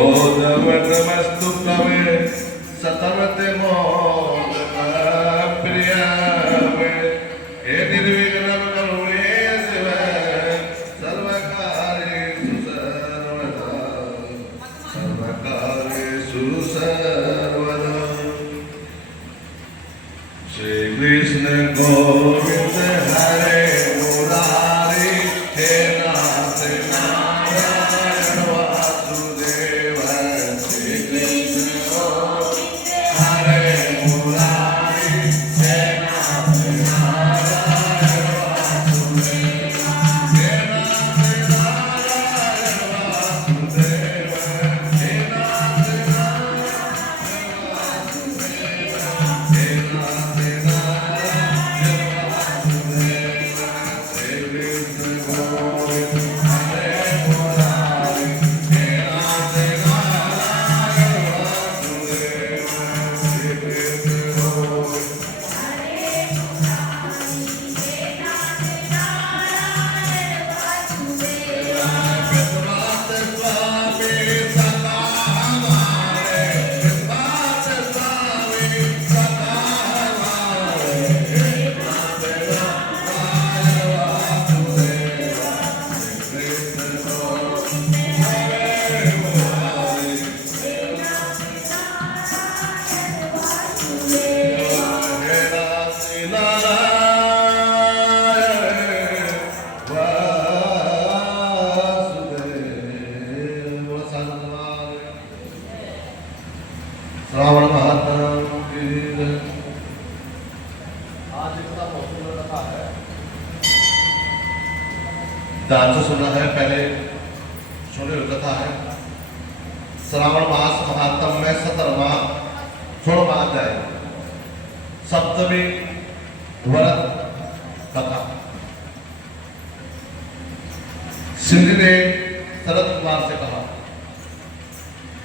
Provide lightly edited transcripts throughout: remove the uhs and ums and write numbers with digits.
नमस्तु तवे सतमते प्रिया हे निर्विघ्नं करुणे शिव सर्वकार्येषु सर्वदा श्री कृष्ण गोविंद हरे मुरारी हे नाथ नारायण वासुदेव श्री कृष्ण गोविंद हरे मुरारी हे नाथ नारायण वासुदेव हे नाथ नारायण वासुदेव हे नाथ नारायण वासुदेव हे नाथ श्रावण महात्मा की आज इसका मौसम कथा है। ध्यान से सुनना है, पहले सुने हुए कथा है। श्रावण मास महात्म में 17वां 16वां अध्याय सप्तमी व्रत कथा। सिंह ने शरद कुमार से कहा,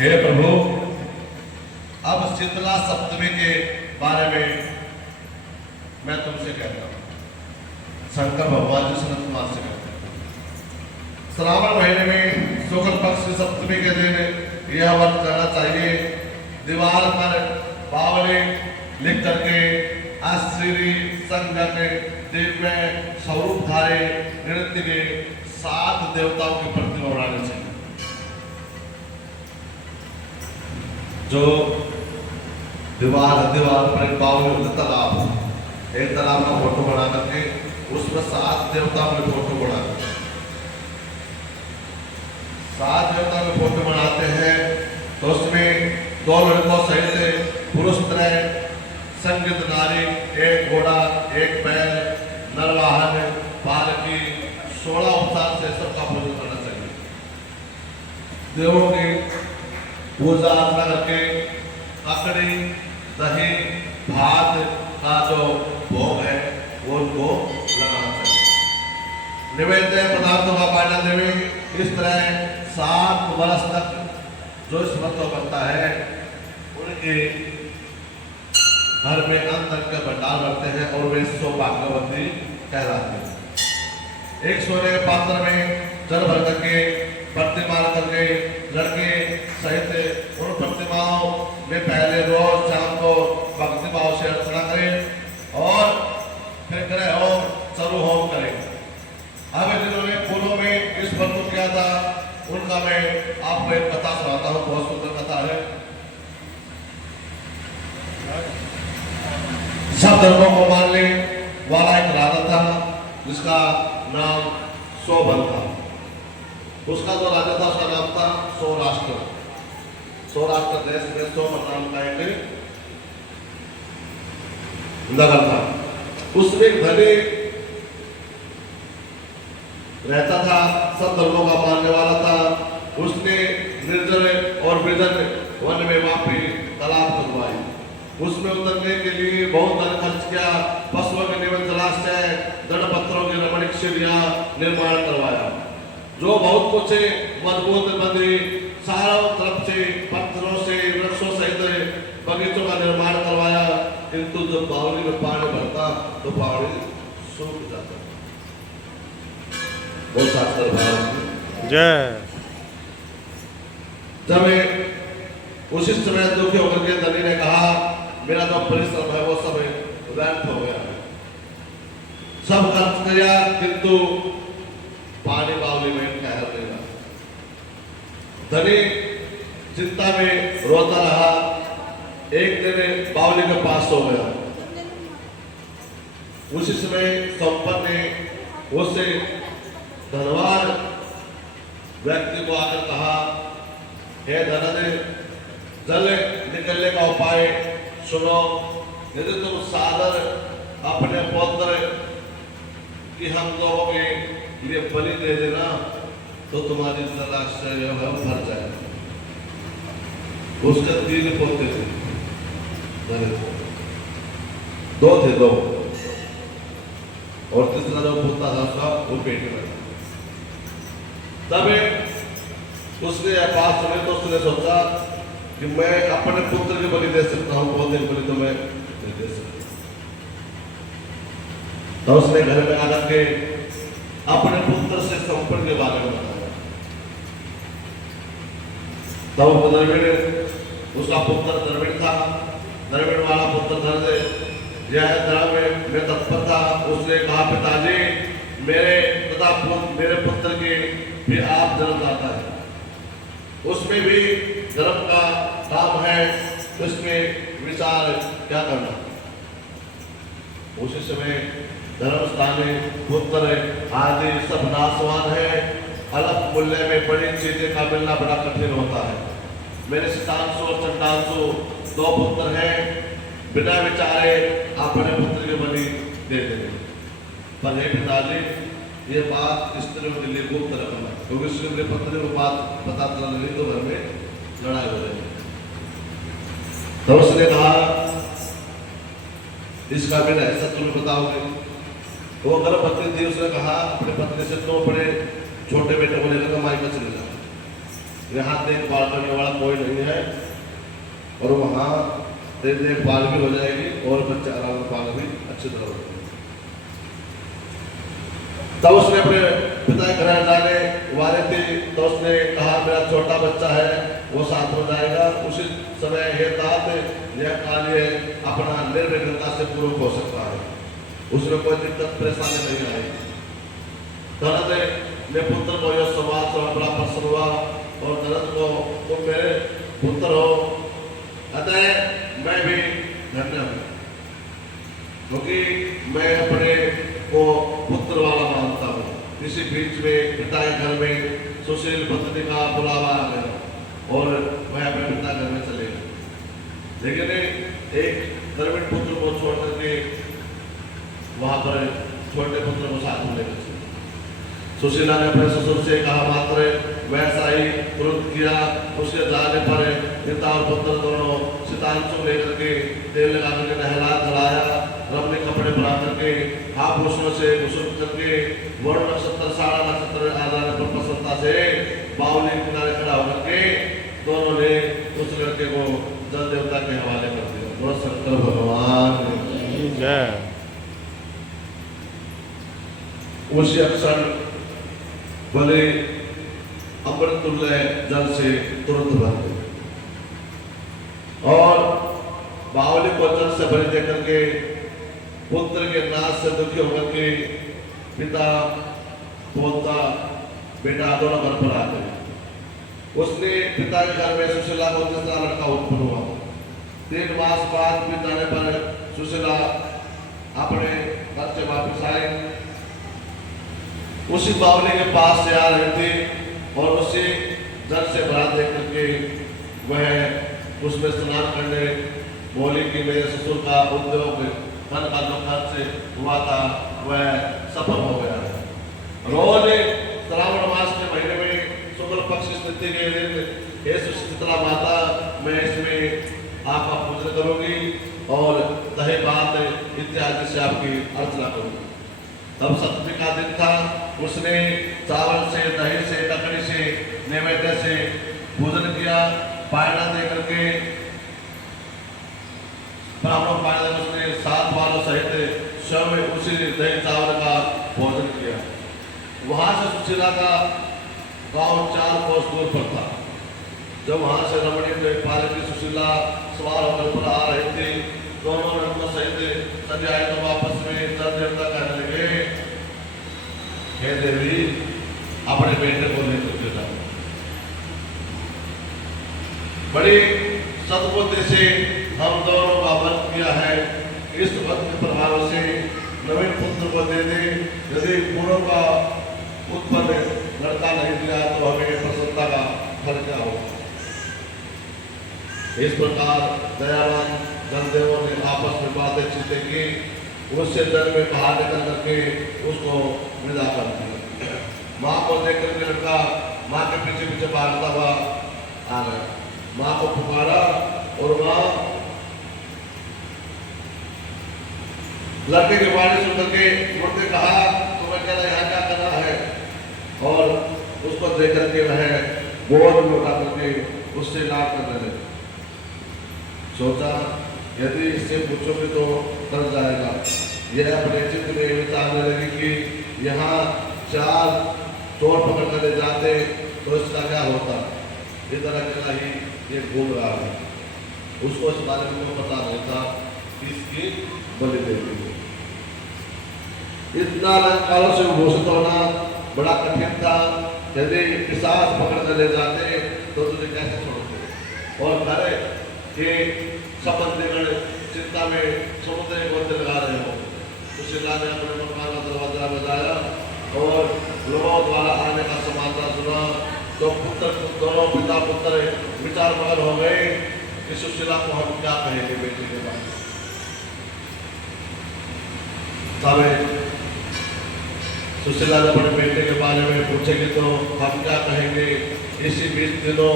हे प्रभु, अब शीतला सप्तमी के बारे में मैं तुमसे कहता हूं। शंकर भगवान जी शरद कुमार से कहते हैं, श्रावण महीने में शुक्ल पक्ष की सप्तमी के दिन यह व्रत करना चाहिए। दीवार पर बावली लिख करके आश्चर्य संगत दिव्य स्वरूपधारी नृत्य के 7 देवताओं की प्रतिमा बनानी चाहिए। जो दीवार पर एक बावली तालाब, एक तालाब का फोटो बना करके उसमें 7 देवताओं के फोटो बना करके 7 देवताओं के फोटो बनाते हैं। तो उसमें 2 लड़कों सहित पुरुष त्रय संगीत नारी, एक घोड़ा, एक बैल, नरवाहन, पालकी, 16 उपचार से सबका पूजन करना चाहिए। देवों की पूजा अर्चना करके ककड़ी, दही, भात का जो भोग है वो उनको लगाना चाहिए। निवेद्य पदार्थों का पालन देवे। इस तरह 7 वर्ष तक जो इस व्रत को करता है उनके घर में अन्न के भंडार रखते हैं और वे सौभाग्यवती कहलाते हैं। एक सोने के पात्र में जल भर करके प्रतिमा करके लड़के सहित उन प्रतिमाओं में पहले रोज शाम को भक्ति भाव से अर्चना करें और फिर ग्रह होम, चरु होम करें। अब जिन्होंने फूलों में इस व्रत को किया था उनका मैं आपको एक कथा सुनाता हूँ। बहुत सुंदर कथा है। सब धर्मों को मानने वाला एक राजा था जिसका नाम शोभन था। उसका जो राजा था उसका नाम था सौराष्ट्र। सौराष्ट्र देश में शोभन नाम का एक नगर था। उसमें धनी रहता था, सब धर्मों का मानने वाला था। उसने निर्जन और विजन वन में वापी तालाब खुदवाई। उसमें उतरने के लिए बहुत धन खर्च किया। पशुओं के निवन जलाशय, दृढ़ पत्थरों की रमणीक सीढ़ियां निर्माण करवाया। जो बहुत कुछ मजबूत बंदी चारों तरफ से पत्थरों से वृक्षों सहित बगीचों का निर्माण करवाया। किंतु जब बावली में पानी भरता तो पानी सूख जाता। बहुत शास्त्र जय। जब उसी समय दुखी होकर के धनी ने कहा मेरा जो परिश्रम है वो सब व्यर्थ हो गया, सब खर्च किया किंतु पानी बावली में ठहर देगा। धनी चिंता में रोता रहा। एक दिन बावली के पास सो गया। उसी समय संपन्न ने उससे धनवान व्यक्ति को आकर कहा हे धनदे जल निकलने का उपाय सुनो, यदि तुम सादर अपने पुत्र कि हम लोगों के लिए बलि दे देना तो तुम्हारी तलाश जो है भर जाएगा। उसके 3 पोते थे, 2 थे 2 और तीसरा जो पोता था उसका वो पेट में। तब उसने बात सुनी तो उसने सोचा कि मैं अपने पुत्र की बलि दे सकता हूँ, पोते की बलि तो मैं नहीं दे सकता। तो उसने घर में आकर के अपने पुत्र से संपन्न के बारे में बताया। तब द्रविड़ उसका पुत्र द्रविड़ था, द्रविड़ वाला पुत्र धनदे यह धर्म में तत्पर था। उसने कहा पिताजी मेरे तथा मेरे पुत्र के भी आप जन्मदाता है, उसमें भी धर्म का काम है, उसमें विचार क्या करना। उसी समय धर्मस्थानी पुत्र आदि सब नाशवान है, अल्प मूल्य में बड़ी चीजें का मिलना बड़ा कठिन होता है। मेरे सितांशु और चंडांशु 2 पुत्र हैं, बिना विचारे अपने पुत्र की बलि दे देंगे। पर हे पिताजी ये बात स्त्रियों के लिए गुप्त रखना, क्योंकि स्त्री पत्नी को बात पता चलने तो घर में लड़ाई हो जाएगी। तो उसने कहा इसका भी रहस्य तुम्हें बताओगे। वो गर्भवती थी, उसने कहा अपने पत्नी से तो अपने छोटे बेटे को लेकर मायका चले जाओ, यहाँ देखभाल करने वाला कोई नहीं है और वहाँ देखभाल भी हो जाएगी और बच्चा आराम पाल भी अच्छी तरह हो जाएगी। तब उसने अपने पिता के घर जाने वाले थी तो उसने कहा मेरा छोटा बच्चा है वो साथ हो जाएगा। उसी समय हे तात यह कार्य अपना निर्विघ्नता से पूर्ण हो सकता है, उसमें कोई दिक्कत परेशानी नहीं आई। धनद ने पुत्र को यह संवाद सुना, बड़ा प्रसन्न हुआ और धनद को तुम मेरे पुत्र हो, अतः मैं भी धन्य हूँ, क्योंकि मैं अपने को पुत्र वाला मानता हूँ। इसी बीच में पिता के घर में सुशील पत्नी का बुलावा आ गया और वह अपने पिता घर में चले गए। लेकिन एक द्रविड़ पुत्र को छोड़ करके वहां पर छोटे पुत्र को साथ में लेकर चले। सुशीला ने अपने ससुर से कहा मात्र वैसा ही तुरंत किया। उसके जाने पर पिता और पुत्र दोनों सितांशु लेकर के तेल लगा करके नहला धलाया, रमणीय कपड़े बना करके आभूषणों से घुसुक करके वरुण नक्षत्र साड़ा नक्षत्र आधार पर प्रसन्नता से बावली किनारे खड़ा होकर के दोनों ने उस लड़के को जल देवता के हवाले कर दिया। बोलो शंकर भगवान जय। उसी अक्षर भले अमृत तुल्य जल से तुरंत भर गए और बावली को जल से भरे देकर के पुत्र के नाश से दुखी होकर के पिता पोता बेटा दोनों घर पर आ गए। उसने पिता के घर में सुशीला को तीसरा लड़का उत्पन्न हुआ। 3 मास बाद पिता पर सुशीला अपने घर से वापस आई। उसी बावली के पास से आ रहे थे और उसी जल से भरा देख करके वह उसमें स्नान करने बोली कि मेरे ससुर का उद्योग मन का जो खर्च हुआ था वह सफल हो गया है। रोज श्रावण मास के महीने में शुक्ल पक्ष स्थिति के दिन हे शीतला माता मैं इसमें आपका पूजन करूंगी और दही भात इत्यादि से आपकी अर्चना करूंगी। तब सप्तमी का दिन था। उसने चावल से दही से लकड़ी से नैवेद्य से भोजन किया। पायना दे करके ब्राह्मण पायना उसने 7 बालों सहित स्वयं उसी दही चावल का भोजन किया। वहां से सुशीला का गांव 4 कोस दूर पर था। जब वहां से रमणी तो एक पालकी सुशीला सवार होकर ऊपर आ रही थी, दोनों लड़कों सहित सज आए तो वापस में जल देवता कहने लगे, हे देवी अपने बेटे को लेकर के जाओ। बड़ी सद्बुद्धि से हम दोनों का वध किया है, इस वध के प्रभाव से नवीन पुत्र को दे दे। यदि पूर्व का उत्पन्न लड़का नहीं दिया तो हमें प्रसन्नता का फल क्या होगा। इस प्रकार दयावान जनदेवों ने आपस में बातें चीतें की, उससे जल में बाहर निकल करके उसको विदा कर दिया। माँ को देख करके लड़का माँ के पीछे पीछे भागता हुआ आ गया। माँ को पुकारा और माँ लड़के की वाणी सुन करके मुड़ते कहा, तुम्हें क्या यहाँ क्या करना है, और उसको देख करके वह बोझ लौटा करके उससे लाभ करने लगे। सोचा यदि इससे पूछोगे तो डर जाएगा। यह अपने चित्त में विचारने लगी कि यहाँ 4 चोर पकड़ कर ले जाते तो इसका क्या होता। इधर अकेला ही ये घूम रहा है, उसको इस बारे में तो पता नहीं था कि इसकी बलि दे दी। इतना अलंकारों से घोषित होना बड़ा कठिन था। यदि पिशाच पकड़ कर ले जाते तो तुझे कैसे छोड़ते। और घर के सब बंदीगण चिंता में समुद्र को लगा रहे हो। सुशीला ने अपने मकान का दरवाजा बजाया और लोगों द्वारा आने का समाचार सुना तो पुत्र दोनों पिता पुत्र विचार मगन हो गए कि सुशीला को हम क्या कहेंगे बेटे के बाद। तब सुशीला ने अपने बेटे के बारे में पूछेंगे तो हम क्या कहेंगे। इसी बीच दिनों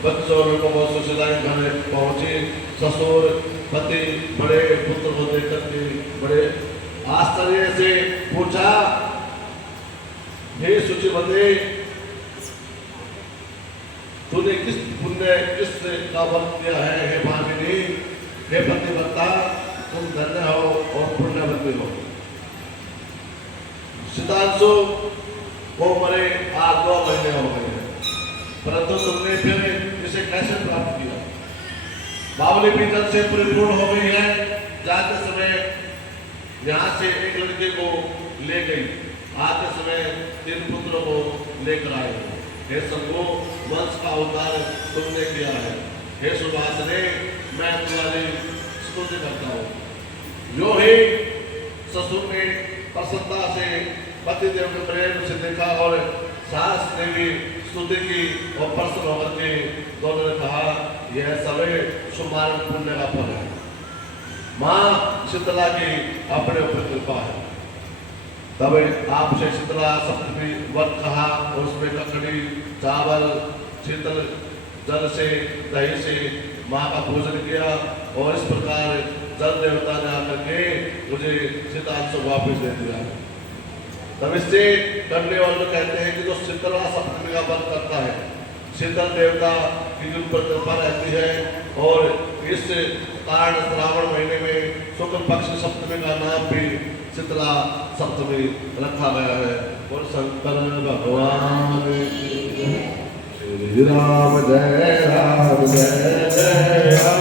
बच्चों लोगों को सुशीला के घर पहुंची। ससुर पति बड़े पुत्र को देख करके बड़े आश्चर्य से पूछा, हे शुचिमती, तूने किस पुण्य किस का वर्त किया है। हे भामिनी, हे पतिव्रता, तुम धन्य हो और पुण्यवती हो। सिद्धांशु को मरे आज 2 महीने हो गए हैं, परंतु तुमने फिर इसे कैसे प्राप्त किया। बावली भी जल से परिपूर्ण हो गई है। जाते समय यहाँ से एक लड़के को ले गई, आते समय 3 पुत्रों को लेकर आए। हे संगो, वंश का उद्धार तुमने किया है। हे सुभाषिनी, मैं तुम्हारी स्तुति करता हूँ। जो ही ससुर ने प्रसन्नता से पति देव के प्रेम से देखा और सास ने भी स्तुति की और प्रसन्न होकर के दोनों ने कहा, यह सभी सुमार्ग पुण्य का फल है। माँ शीतला की अपने ऊपर कृपा है। तब आपसे शीतला सप्तमी व्रत कहा और उसमें ककड़ी चावल शीतल जल से दही से माँ का पूजन किया और इस प्रकार जल देवता ने आकर के मुझे शीतांशु वापिस दे दिया। तब इससे करने वाले कहते हैं कि जो शीतला सप्तमी का व्रत करता है, शीतल देवता की उन पर कृपा रहती है। और इस कारण श्रावण महीने में शुक्ल पक्ष सप्तमी का नाम भी शीतला सप्तमी रखा गया है। और शंकर भगवान श्री राम जय राम जय जय राम।